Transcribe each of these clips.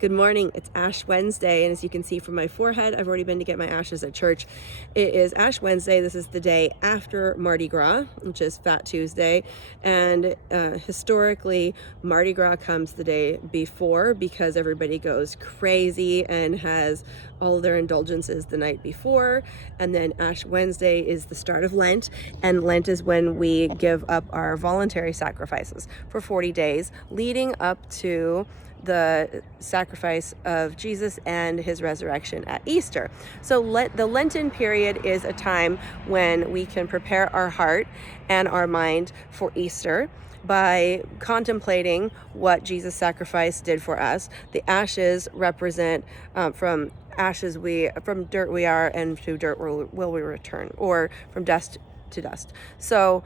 Good morning. It's Ash Wednesday, and as you can see from my forehead, I've already been to get my ashes at church. It is Ash Wednesday. This is the day after Mardi Gras, which is Fat Tuesday, and historically, Mardi Gras comes the day before because everybody goes crazy and has all their indulgences the night before, and then Ash Wednesday is the start of Lent, and Lent is when we give up our voluntary sacrifices for 40 days leading up to the sacrifice of Jesus and his resurrection at Easter. So the Lenten period is a time when we can prepare our heart and our mind for Easter by contemplating what Jesus' sacrifice did for us. The ashes represent from dirt we are, and to dirt will we return, or from dust to dust. So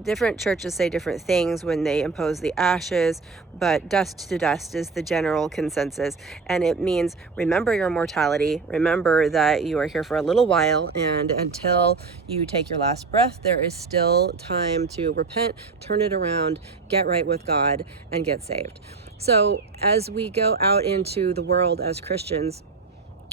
different churches say different things when they impose the ashes, but dust to dust is the general consensus, and it means remember your mortality, remember that you are here for a little while, and until you take your last breath, there is still time to repent, turn it around, get right with God, and get saved. So as we go out into the world as Christians,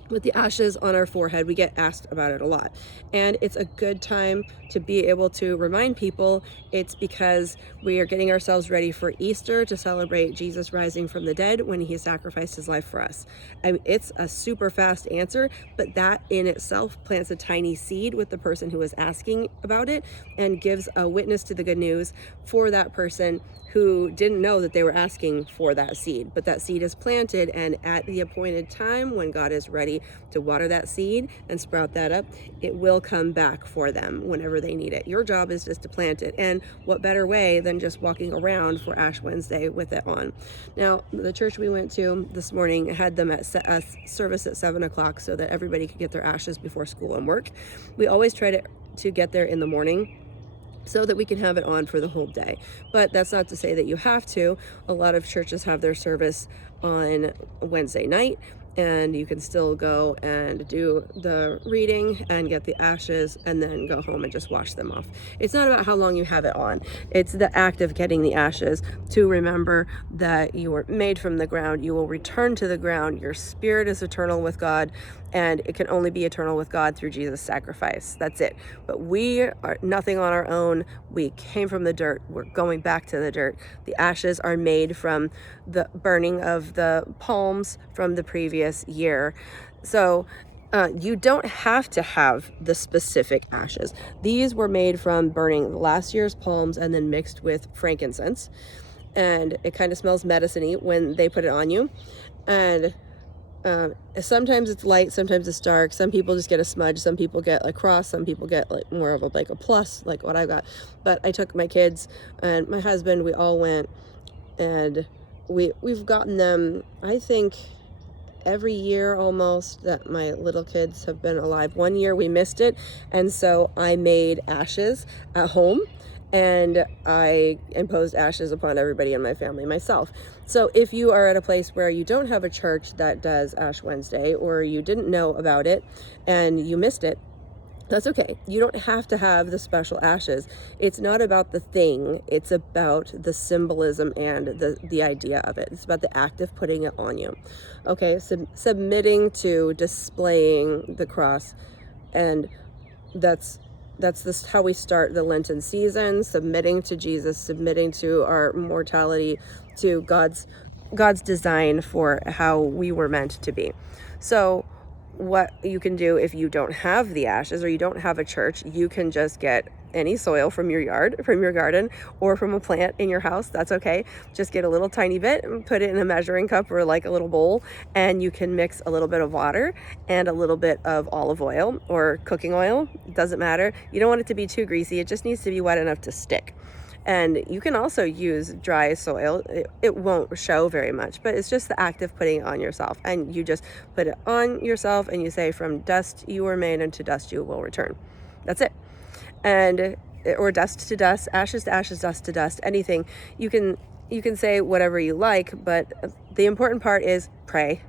with the ashes on our forehead, we get asked about it a lot. And it's a good time to be able to remind people it's because we are getting ourselves ready for Easter to celebrate Jesus rising from the dead when he sacrificed his life for us. It's a super fast answer, but that in itself plants a tiny seed with the person who is asking about it and gives a witness to the good news for that person who didn't know that they were asking for that seed. But that seed is planted, and at the appointed time, when God is ready to water that seed and sprout that up, it will come back for them whenever they need it. Your job is just to plant it, and what better way than just walking around for Ash Wednesday with it on. Now, the church we went to this morning had them at a service at 7 o'clock so that everybody could get their ashes before school and work. We always try to get there in the morning so that we can have it on for the whole day. But that's not to say that you have to. A lot of churches have their service on Wednesday night, and you can still go and do the reading and get the ashes and then go home and just wash them off. It's not about how long you have it on. It's the act of getting the ashes to remember that you were made from the ground. You will return to the ground. Your spirit is eternal with God, and it can only be eternal with God through Jesus' sacrifice. That's it. But we are nothing on our own. We came from the dirt. We're going back to the dirt. The ashes are made from the burning of the palms from the previous year. So you don't have to have the specific ashes. These were made from burning last year's palms and then mixed with frankincense. And it kind of smells medicine-y when they put it on you. And sometimes it's light, sometimes it's dark. Some people just get a smudge, some people get a cross, some people get like more of a plus, like what I got. But I took my kids and my husband, we all went, and we've gotten them, I think, every year almost that my little kids have been alive. One year we missed it, and so I made ashes at home, and I imposed ashes upon everybody in my family myself. So if you are at a place where you don't have a church that does Ash Wednesday, or you didn't know about it and you missed it, that's okay. You don't have to have the special ashes. It's not about the thing. It's about the symbolism and the idea of it. It's about the act of putting it on you. Okay, submitting to displaying the cross, and that's how we start the Lenten season, submitting to Jesus, submitting to our mortality, to God's design for how we were meant to be. So what you can do if you don't have the ashes or you don't have a church, you can just get any soil from your yard, from your garden, or from a plant in your house. That's okay. Just get a little tiny bit and put it in a measuring cup or like a little bowl, and you can mix a little bit of water and a little bit of olive oil or cooking oil. It doesn't matter. You don't want it to be too greasy. It just needs to be wet enough to stick. And you can also use dry soil. It won't show very much, but it's just the act of putting it on yourself. And you just put it on yourself and you say, from dust you were made and to dust you will return. That's it. And or dust to dust, ashes to ashes, dust to dust, anything. You can say whatever you like, but the important part is pray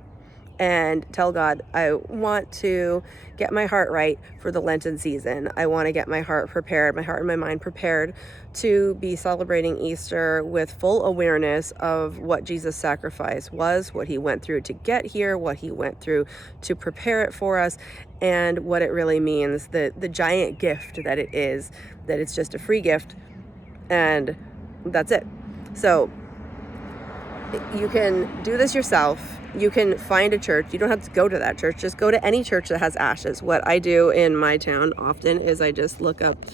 and tell God, I want to get my heart right for the Lenten season. I want to get my heart prepared, my heart and my mind prepared to be celebrating Easter with full awareness of what Jesus' sacrifice was, what he went through to get here, what he went through to prepare it for us, and what it really means, the giant gift that it is, that it's just a free gift, and that's it. So you can do this yourself. You can find a church. You don't have to go to that church. Just go to any church that has ashes. What I do in my town often is I just look up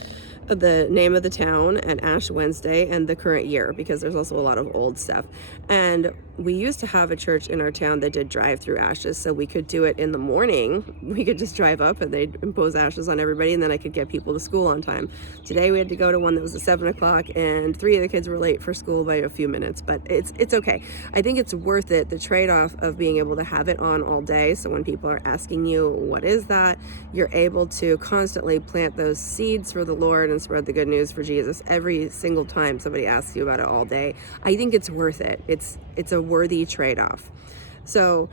the name of the town and Ash Wednesday and the current year, because there's also a lot of old stuff. And we used to have a church in our town that did drive-through ashes, so we could do it in the morning. We could just drive up and they'd impose ashes on everybody, and then I could get people to school on time. Today we had to go to one that was at 7 o'clock, and 3 of the kids were late for school by a few minutes, but it's okay. I think it's worth it, the trade-off of being able to have it on all day, so when people are asking you, what is that? You're able to constantly plant those seeds for the Lord and spread the good news for Jesus every single time somebody asks you about it all day. I think it's worth it. It's a worthy trade-off. So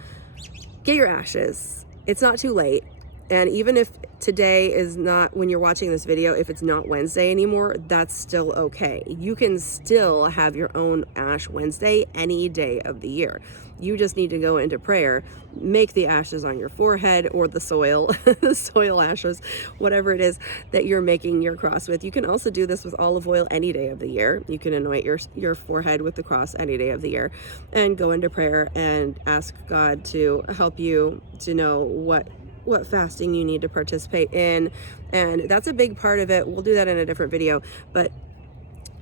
get your ashes. It's not too late. And even if today is not, when you're watching this video, if it's not Wednesday anymore, that's still okay. You can still have your own Ash Wednesday any day of the year. You just need to go into prayer, make the ashes on your forehead or the soil, the soil ashes, whatever it is that you're making your cross with. You can also do this with olive oil any day of the year. You can anoint your forehead with the cross any day of the year and go into prayer and ask God to help you to know what fasting you need to participate in. And that's a big part of it. We'll do that in a different video, but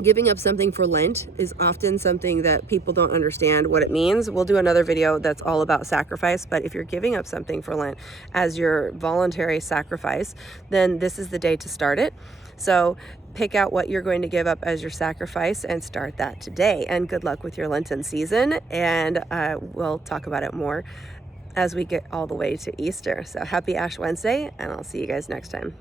giving up something for Lent is often something that people don't understand what it means. We'll do another video that's all about sacrifice, but if you're giving up something for Lent as your voluntary sacrifice, then this is the day to start it. So pick out what you're going to give up as your sacrifice and start that today. And good luck with your Lenten season, and we'll talk about it more as we get all the way to Easter. So happy Ash Wednesday, and I'll see you guys next time.